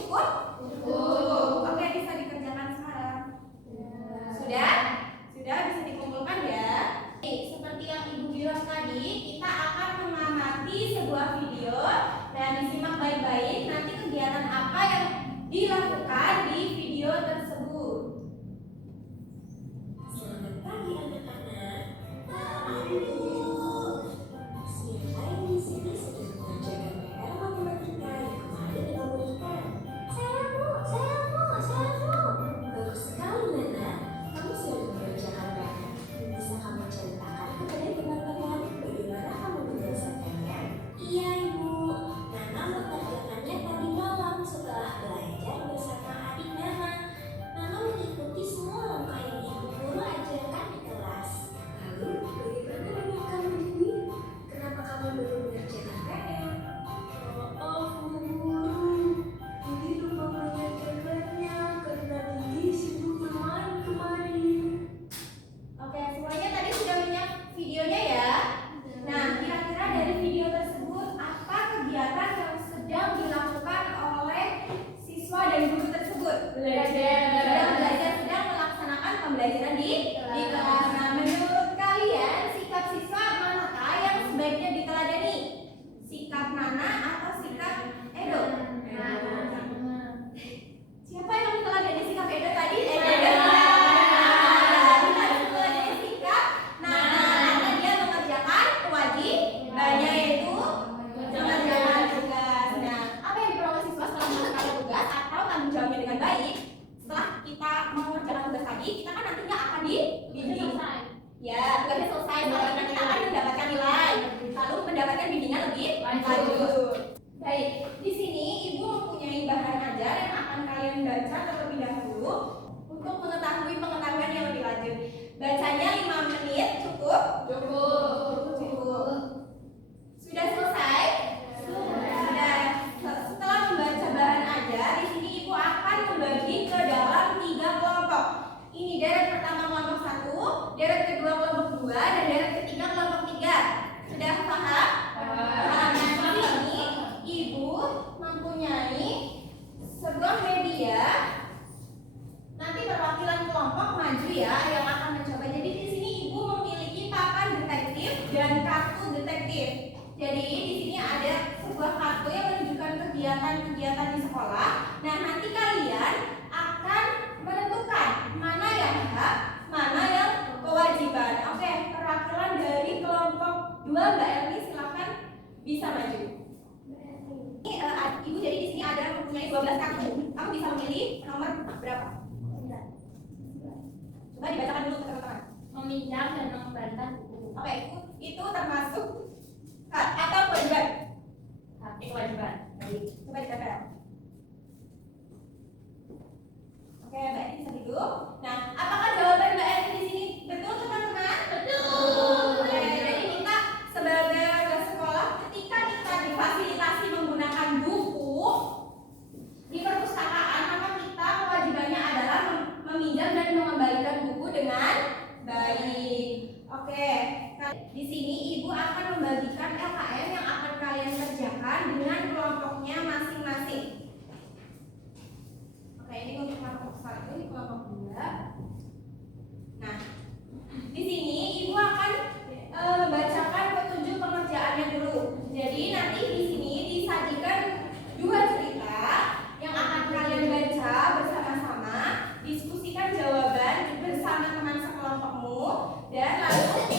cukup? Cukup. Oke, bisa dikerjakan sekarang. Sudah? Sudah bisa dikumpulkan ya. Seperti yang Ibu bilang tadi, kita akan mengamati sebuah video. Nah, disimak baik-baik nanti kegiatan apa yang dilakukan di video tersebut. Selamat pagi anak-anak. Siapa yang di sini sedang mengerjakan PR matematika yang kemarin diberikan? Saya Bu. Bagus sekali Nana. Kamu sudah mengerjakan PR. Bisa kamu ceritakan kepada teman-teman bagaimana kamu menyelesaikannya? Iya Ibu. Nana mengerjakannya tadi malam setelah belajar bersama adik Nana. Nana mengikuti semua langkah yang Ibu Guru ajarkan di kelas. Lalu, bagaimana dengan kamu, Didi? Kenapa kamu belum mengerjakan PR? Maaf, Bu Guru. Didi lupa mengerjakannya karena Didi sibuk bermain kemarin. Oke, semuanya tadi sudah melihat videonya ya. Nah, kira-kira dari video tersebut apa kegiatan yang sedang dilakukan oleh siswa dan guru tersebut? Sedang melaksanakan pembelajaran di kelas. Nah, menurut kalian sikap siswa manakah yang sebaiknya diteladani? Sikap Nana atau sikap Edo? Siapa yang meneladani sikap Edo tadi? Kita harus meneladani sikap Nana karena dia mengerjakan kewajibannya yaitu mengerjakan tugas. Nah, apa yang diperoleh siswa setelah melakukan tugas atau tanggung jawabnya dengan baik? Setelah kita mengerjakan tugas tadi, kita kan nantinya akan dibimbing. Ya, tugasnya selesai, maka kita akan mendapatkan nilai, lalu mendapatkan bimbingan lebih lanjut. Baik, di sini Ibu mempunyai bahan ajar yang akan kalian baca terlebih dahulu untuk mengetahui pengetahuan yang lebih lanjut. Bacanya 5 menit cukup? Cukup. Sudah selesai? Sudah. Setelah membaca bahan ajar, di sini Ibu akan membagi ke dalam 3 kelompok. Ini deret pertama kelompok 1, deret kedua kelompok 2, dan deret ketiga kelompok 3. Sudah paham? Paham. Nah, di sini Ibu mempunyai sebuah media. Nanti perwakilan kelompok maju ya yang akan mencoba. Jadi di sini Ibu memiliki papan detektif dan kartu detektif. Jadi di sini ada sebuah kartu yang menunjukkan kegiatan-kegiatan di sekolah. Nah, nanti kalian akan menentukan mana yang hak, mana yang kewajiban. Oke, perwakilan dari kelompok 2 Mbak Elmi silakan bisa maju. Ini Ibu jadi di sini ada mempunyai 12 kartu. Kamu bisa memilih nomor berapa? 9. Coba dibacakan dulu ke teman-teman. Meminjam dan mengembalikan buku. Oke, itu termasuk hak atau kewajiban? Hak kewajiban. Baik, coba ditempel. Oke, Mbak Eni bisa duduk. Nah, apakah jawaban Mbak Eni di sini betul teman-teman? Betul. Oke, jadi kita sebagai warga sekolah ketika kita difasilitasi menggunakan buku di perpustakaan, maka kita kewajibannya adalah meminjam dan mengembalikan buku dengan baik. Oke, di sini Ibu akan membagikan LKM yang akan kalian kerjakan dengan kelompoknya masing-masing. Oke, ini untuk kelompok 1, ini kelompok 2. Nah, di sini Ibu akan membacakan petunjuk pengerjaannya dulu. Jadi nanti di sini disajikan 2 cerita yang akan kalian baca bersama-sama, diskusikan jawaban bersama teman sekelompokmu, dan lalu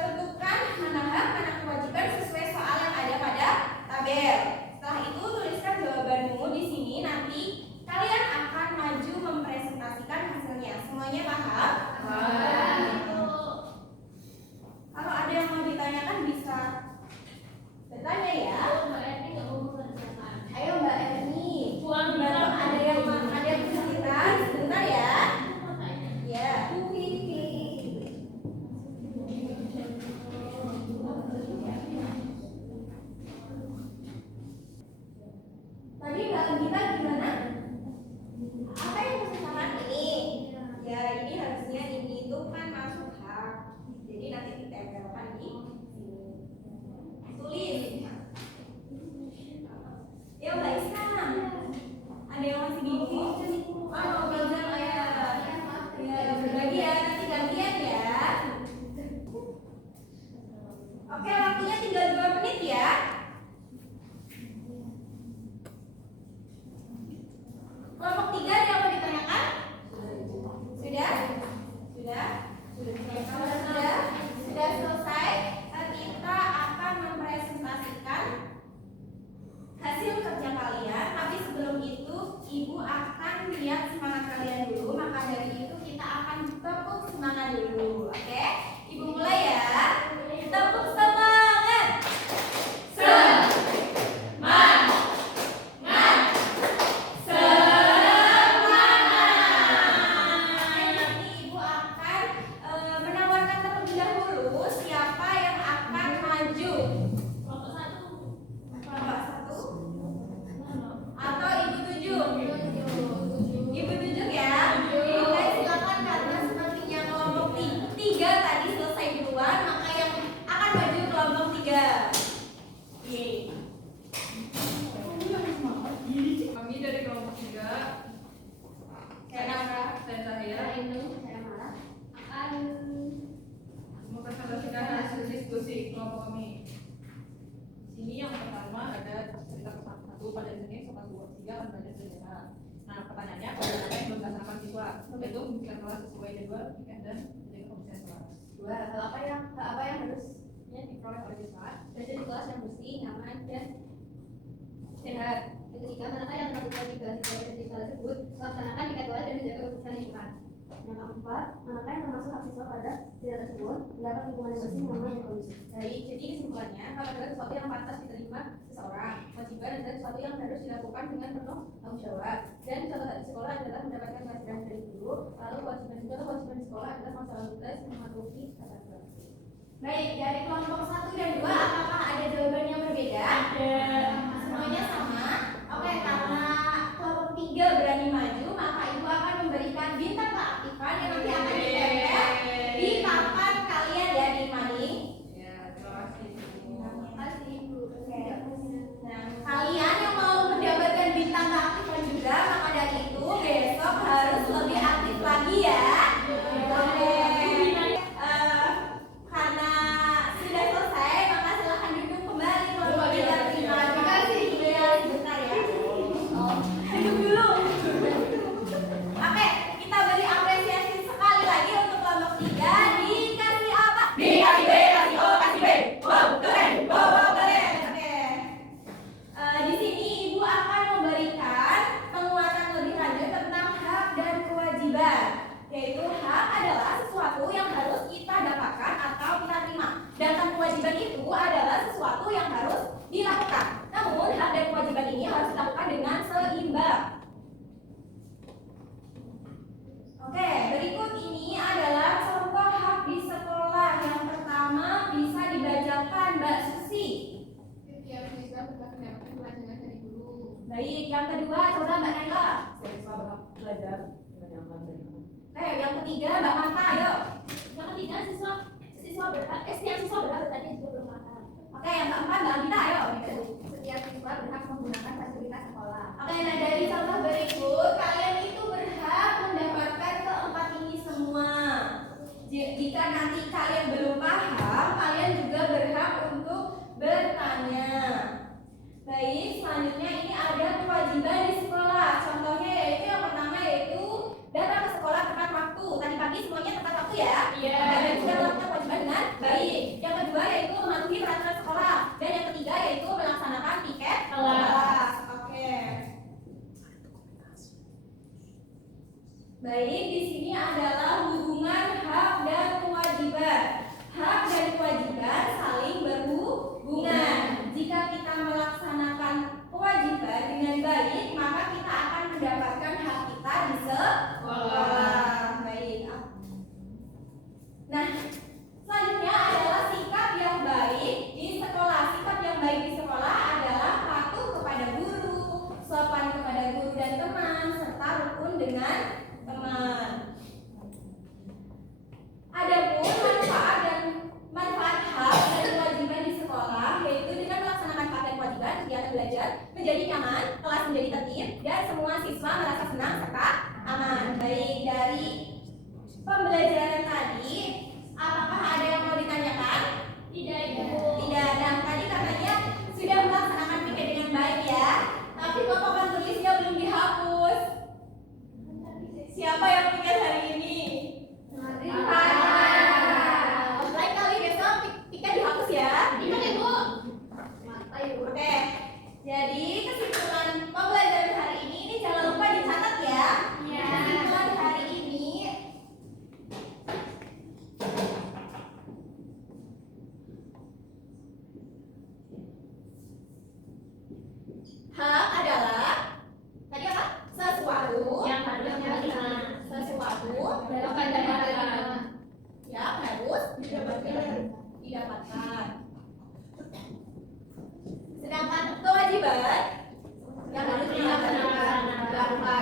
tentukan mana hak, mana kewajiban sesuai soal yang ada pada tabel. Setelah itu tuliskan jawabanmu di sini. Nanti kalian akan maju mempresentasikan hasilnya. semangat dulu. Oke, Ibu mulai ya. Tepuk semangat. Nanti Ibu akan menawarkan terlebih dahulu siapa yang akan maju. Kelompok satu. Kelompok satu atau Ibu tujuh? Ibu tujuh ya. Oke, silakan karena sepertinya kelompok tiga tadi selesai duluan, maka yang akan maju kelompok tiga. Yeay. Kami dari kelompok 3. Saya Cahaya mempresentasikan hasil diskusi kelompok kami. Sini yang pertama ada cerita pesan 1 pada jenis soal 2 3 akan belajar sejarah. Nah, pertanyaannya pada apa yang belum dilaksanakan siswa? Yaitu membuat kelas sesuai jadwal, weekend dan menjaga kompetensi kelas. 2. Hal apa yang harusnya diperoleh oleh siswa? Belajar di kelas yang bersih, nyaman, dan sehat. Yang ketiga, manakah yang melakukan tiga siswa di kelas tersebut melaksanakan jadwal dan menjaga kebersihan lingkungan. Yang keempat, manakah yang termasuk hak siswa pada siswa tersebut mendapat lingkungan yang bersih, nyaman, dan kondusif. Jadi kesimpulannya, hal adalah sesuatu yang pantas diterima seseorang, kewajiban adalah sesuatu yang harus dilakukan dengan penuh tanggung jawab. Dan catatan di sekolah adalah mendapatkan pelajaran dari guru. Lalu kewajiban di sekolah adalah masalah tugas yang mematuhi kata kerja. Baik, dari kelompok 1 dan 2 apakah ada jawaban yang berbeda? Ada. Semuanya sama? Oke, karena kelompok 3 berani maju, maka Ibu akan memberikan bintang keaktifan yang nanti akan ditempel di papan kalian ya, di maning. Ya, terima kasih. Terima kasih Ibu. Oke. Nah, kalian yang mau mendapatkan bintang keaktifan juga, maka dari itu besok harus lebih aktif lagi ya. Oke. Karena sudah selesai, maka silahkan duduk kembali kelompok 3. Terima kasih. Ya, sebentar ya. Duduk dulu. Oke, kita beri apresiasi sekali lagi untuk kelompok 3. Dikasih apa? Dikasih B, kasih O, kasih B. Wow, keren. Wow, keren. Oke. Di sini Ibu akan memberikan penguatan lebih lanjut tentang hak dan kewajiban. Yaitu hak adalah sesuatu yang harus kita dapatkan atau kita terima. Sedangkan kewajiban itu adalah sesuatu yang harus dilakukan. Namun hak dan kewajiban ini harus dilakukan dengan seimbang. Oke, berikut ini adalah contoh hak di sekolah. Yang pertama bisa dibacakan Mbak Susi. Setiap siswa berhak mendapatkan pelajaran dari guru. Baik, yang kedua coba Mbak Naila. Siswa berhak belajar dengan nyaman dan aman. Oke, yang ketiga Mbak Mata, ayo. Yang ketiga, setiap siswa berhak bertanya juga bermakna. Oke, yang keempat Mbak Gita, ayo. Setiap siswa berhak menggunakan fasilitas sekolah. Oke, nah dari contoh berikut kalian itu berhak mendapatkan keempat ini semua. Jika nanti kalian belum paham, kalian juga berhak untuk bertanya. Baik, selanjutnya ini ada kewajiban di sekolah. Contohnya yaitu yang pertama yaitu datang ke sekolah tepat waktu. Tadi pagi semuanya tepat waktu ya? Iya. Dan juga melakukan kewajiban dengan baik. Yang kedua yaitu mematuhi peraturan sekolah. Dan yang ketiga yaitu melaksanakan tiket kelas. Oke. Baik, di sini adalah hubungan hak dan kewajiban. Hak dan kewajiban saling berhubungan. Jika kita melaksanakan kewajiban dengan baik, maka kita akan mendapatkan hak kita di sekolah. Baik. Nah, selanjutnya adalah sikap yang baik di sekolah. Sikap yang baik di sekolah adalah patuh kepada guru, sopan kepada guru dan teman, serta rukun dengan teman. Adapun manfaat hak dan kewajiban di sekolah yaitu dengan melaksanakan hak dan kewajiban, kegiatan belajar menjadi nyaman, kelas menjadi tertib, dan semua siswa merasa senang serta aman. Baik, dari pembelajaran tadi, apakah ada yang mau ditanyakan? Tidak, Ibu. Tidak. Dan tadi katanya sudah melaksanakan piket dengan baik ya. Tapi kok papan tulisnya belum dihapus. Siapa yang piket hari ini? Lain kali besok piket dihapus ya. Ingat, Ibu. Oke. Jadi kesimpulan pembelajaran hari ini jangan lupa dicatat ya. Iya. Kesimpulan hari ini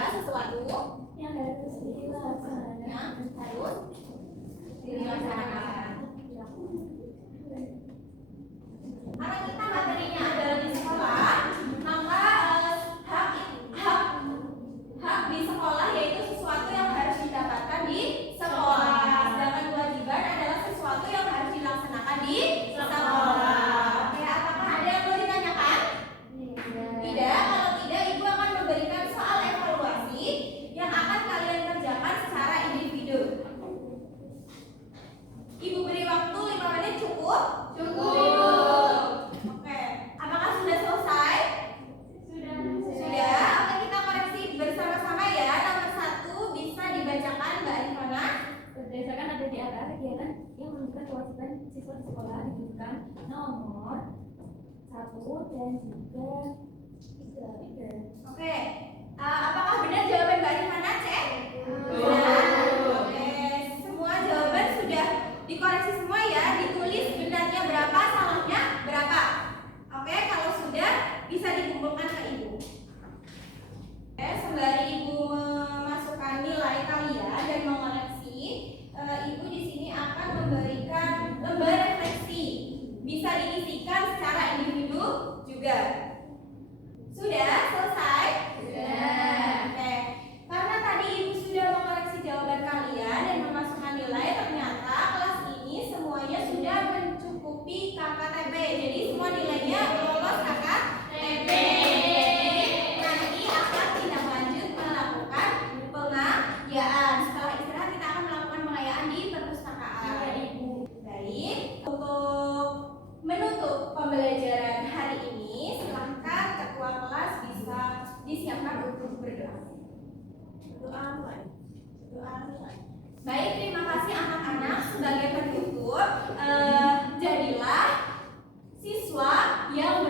sesuatu yang harus dilaksanakan. yang harus dilaksanakan. Karena kita materinya adalah di sekolah, maka hak di sekolah yaitu sesuatu yang harus didapatkan di sekolah. Sedangkan kewajiban adalah sesuatu yang harus dilaksanakan di sekolah. Oke, apakah ada yang mau ditanyakan? Tidak. Kalau tidak, Ibu akan memberikan soal evaluasi yang akan kalian kerjakan secara individu. Ibu beri waktu 5 menit cukup? Cukup. Oke. Apakah sudah selesai? Sudah. Oke, kita koreksi bersama-sama ya. Nomor 1 bisa dibacakan Mbak Arifana. Berdasarkan ada di atas kegiatan yang menunjukkan kewajiban siswa di sekolah diberikan nomor 1 dan juga 3. Oke. Apakah benar jawaban Mbak Arifana? Cek. Benar. Oke. Semua jawaban sudah dikoreksi semua ya. Ditulis benarnya berapa, salahnya berapa. Oke, kalau sudah bisa dikumpulkan ke Ibu. Oke, sembari Ibu memasukkan nilai kalian dan mengoreksi, Ibu di sini akan memberikan lembar refleksi. Bisa diisikan secara individu juga. Sudah selesai? Sudah. Oke. Karena tadi Ibu sudah mengoreksi jawaban kalian dan memasukkan nilai, ternyata kelas ini semuanya sudah mencukupi KKTB. Jadi semua nilainya lolos KKTB. Jadi nanti akan tindak lanjut melakukan pengayaan. Setelah istirahat kita akan melakukan pengayaan di perpustakaan. Baik, untuk menutup pembelajaran hari ini, silahkan ketua kelas bisa disiapkan untuk berdoa. Doa mulai. Baik, terima kasih anak-anak. Sebagai penutup, jadilah siswa yang